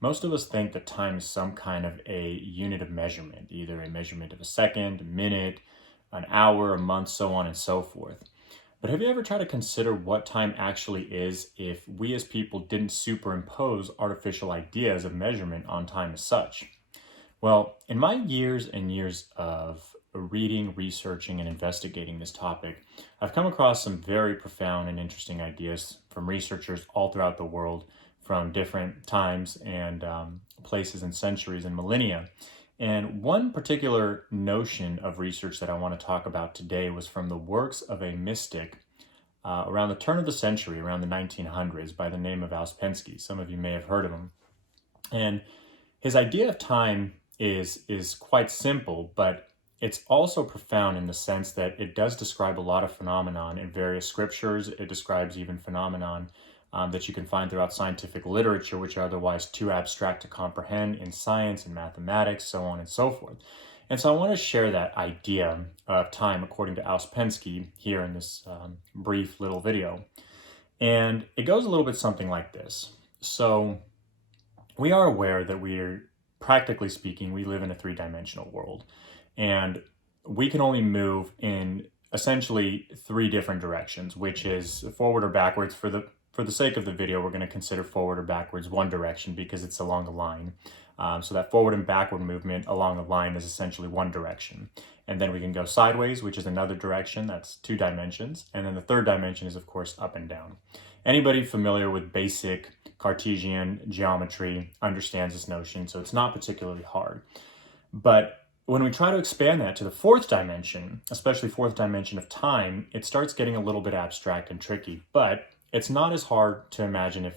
Most of us think that time is some kind of a unit of measurement, either a measurement of a second, a minute, an hour, a month, so on and so forth. But have you ever tried to consider what time actually is if we as people didn't superimpose artificial ideas of measurement on time as such? Well, in my years and years of reading, researching, and investigating this topic, I've come across some very profound and interesting ideas from researchers all throughout the world from different times and places and centuries and millennia. And one particular notion of research that I want to talk about today was from the works of a mystic around the turn of the century, around the 1900s, by the name of Ouspensky. Some of you may have heard of him. And his idea of time is quite simple, but it's also profound in the sense that it does describe a lot of phenomenon in various scriptures. It describes even phenomenon that you can find throughout scientific literature, which are otherwise too abstract to comprehend in science and mathematics, so on and so forth. And so I want to share that idea of time according to Ouspensky here in this brief little video. And it goes a little bit something like this. So we are aware that practically speaking, we live in a three-dimensional world. And we can only move in essentially three different directions, which is forward or backwards. For the sake of the video, we're going to consider forward or backwards one direction because it's along the line. So that forward and backward movement along the line is essentially one direction. And then we can go sideways, which is another direction. That's two dimensions. And then the third dimension is, of course, up and down. Anybody familiar with basic Cartesian geometry understands this notion, so it's not particularly hard. But when we try to expand that to the fourth dimension, especially fourth dimension of time, it starts getting a little bit abstract and tricky, but it's not as hard to imagine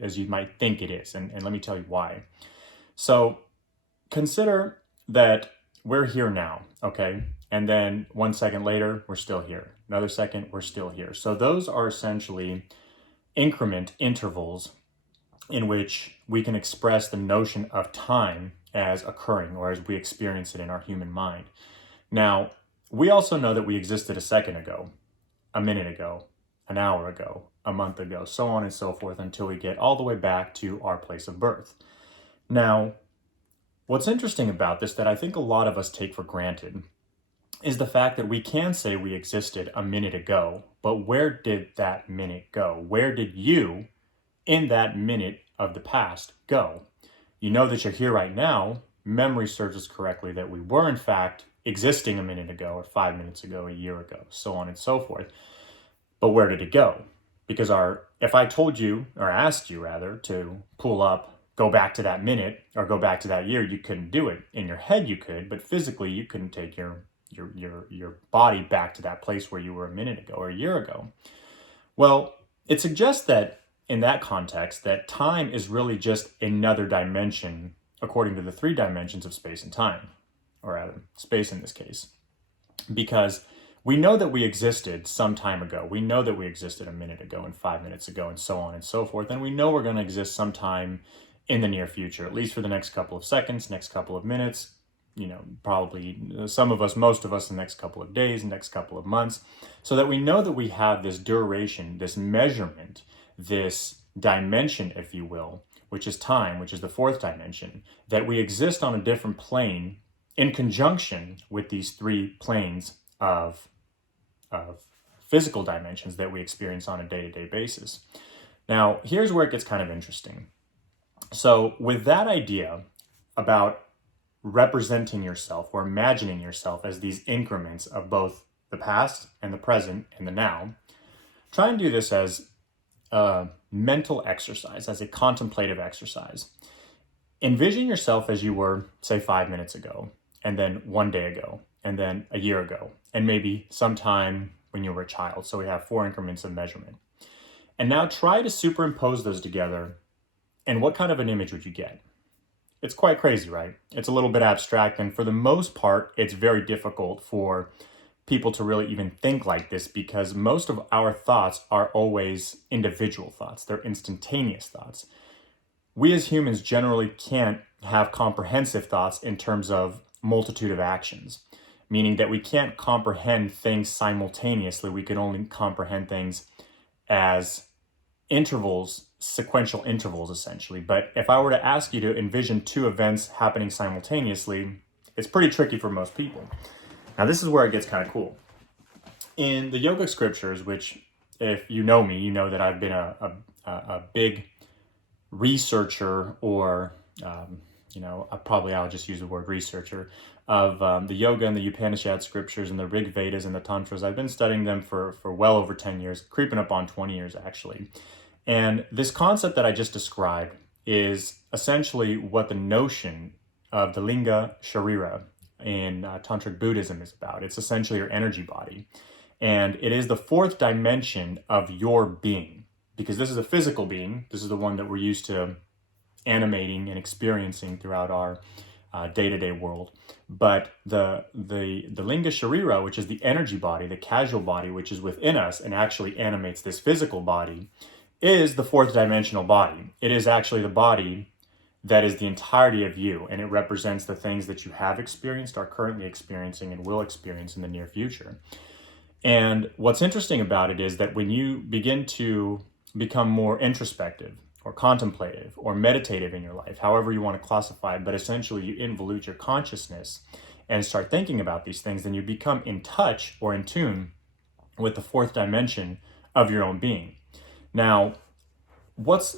as you might think it is. And let me tell you why. So consider that we're here now, okay? And then 1 second later, we're still here. Another second, we're still here. So those are essentially increment intervals in which we can express the notion of time as occurring or as we experience it in our human mind. Now, we also know that we existed a second ago, a minute ago, an hour ago, a month ago, so on and so forth until we get all the way back to our place of birth. Now, what's interesting about this that I think a lot of us take for granted is the fact that we can say we existed a minute ago, but where did that minute go? Where did you, in that minute of the past, go? You know that you're here right now. Memory serves us correctly that we were, in fact, existing a minute ago or 5 minutes ago, a year ago, so on and so forth. But where did it go? Because if I told you, or asked you rather, to pull up, go back to that minute or go back to that year, you couldn't do it. In your head you could, but physically you couldn't take your body back to that place where you were a minute ago or a year ago. Well, it suggests that in that context, that time is really just another dimension according to the three dimensions of space and time, or rather space in this case, because we know that we existed some time ago. We know that we existed a minute ago and 5 minutes ago and so on and so forth. And we know we're going to exist sometime in the near future, at least for the next couple of seconds, next couple of minutes, probably some of us, most of us, the next couple of days, next couple of months, so that we know that we have this duration, this measurement, this dimension, if you will, which is time, which is the fourth dimension, that we exist on a different plane in conjunction with these three planes of physical dimensions that we experience on a day-to-day basis. Now, here's where it gets kind of interesting. So with that idea about representing yourself or imagining yourself as these increments of both the past and the present and the now, try and do this as a mental exercise, as a contemplative exercise. Envision yourself as you were, say, 5 minutes ago, and then 1 day ago, and then a year ago, and maybe sometime when you were a child. So we have 4 increments of measurement. And now try to superimpose those together, and what kind of an image would you get? It's quite crazy, right? It's a little bit abstract, and for the most part, it's very difficult for people to really even think like this because most of our thoughts are always individual thoughts. They're instantaneous thoughts. We as humans generally can't have comprehensive thoughts in terms of multitude of actions, meaning that we can't comprehend things simultaneously. We can only comprehend things as intervals sequential intervals essentially. But if I were to ask you to envision two events happening simultaneously, it's pretty tricky for most people. Now, this is where it gets kind of cool. In the yoga scriptures, which if you know me, you know that I've been a big researcher, or I'll just use the word researcher of the yoga and the Upanishad scriptures and the Rig Vedas and the Tantras. I've been studying them for well over 10 years, creeping up on 20 years actually. And this concept that I just described is essentially what the notion of the Linga Sharira in Tantric Buddhism is about. It's essentially your energy body. And it is the fourth dimension of your being, because this is a physical being. This is the one that we're used to animating and experiencing throughout our day-to-day world. But the Linga Sharira, which is the energy body, the casual body, which is within us and actually animates this physical body, is the fourth dimensional body. It is actually the body that is the entirety of you, and it represents the things that you have experienced, are currently experiencing, and will experience in the near future. And what's interesting about it is that when you begin to become more introspective or contemplative or meditative in your life, however you want to classify it, but essentially you involute your consciousness and start thinking about these things, then you become in touch or in tune with the fourth dimension of your own being. Now, what's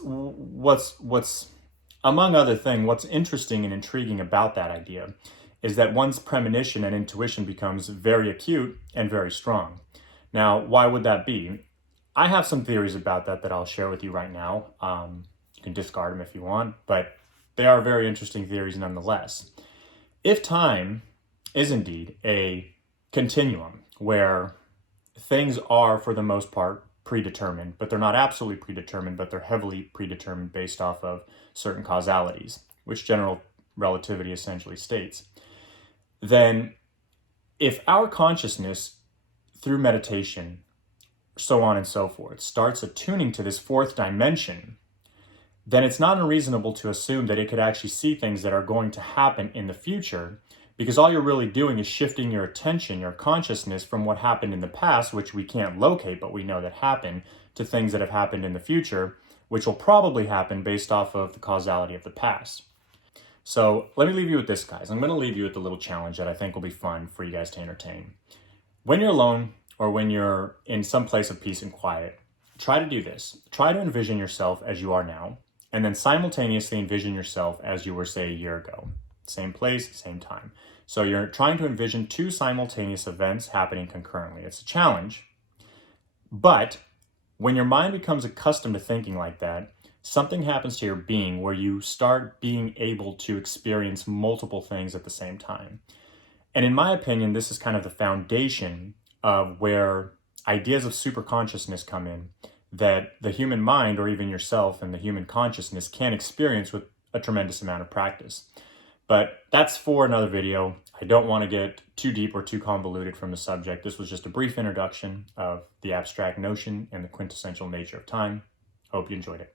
among other things, what's interesting and intriguing about that idea is that one's premonition and intuition becomes very acute and very strong. Now, why would that be? I have some theories about that I'll share with you right now. You can discard them if you want, but they are very interesting theories nonetheless. If time is indeed a continuum where things are, for the most part, predetermined, but they're not absolutely predetermined, but they're heavily predetermined based off of certain causalities, which general relativity essentially states, then if our consciousness through meditation, so on and so forth, starts attuning to this fourth dimension, then it's not unreasonable to assume that it could actually see things that are going to happen in the future, because all you're really doing is shifting your attention, your consciousness from what happened in the past, which we can't locate, but we know that happened, to things that have happened in the future, which will probably happen based off of the causality of the past. So let me leave you with this, guys. I'm going to leave you with a little challenge that I think will be fun for you guys to entertain. When you're alone or when you're in some place of peace and quiet, try to do this. Try to envision yourself as you are now, and then simultaneously envision yourself as you were, say, a year ago. Same place, same time. So you're trying to envision two simultaneous events happening concurrently. It's a challenge, but when your mind becomes accustomed to thinking like that, something happens to your being where you start being able to experience multiple things at the same time. And in my opinion, this is kind of the foundation of where ideas of superconsciousness come in, that the human mind, or even yourself and the human consciousness, can experience with a tremendous amount of practice. But that's for another video. I don't want to get too deep or too convoluted from the subject. This was just a brief introduction of the abstract notion and the quintessential nature of time. Hope you enjoyed it.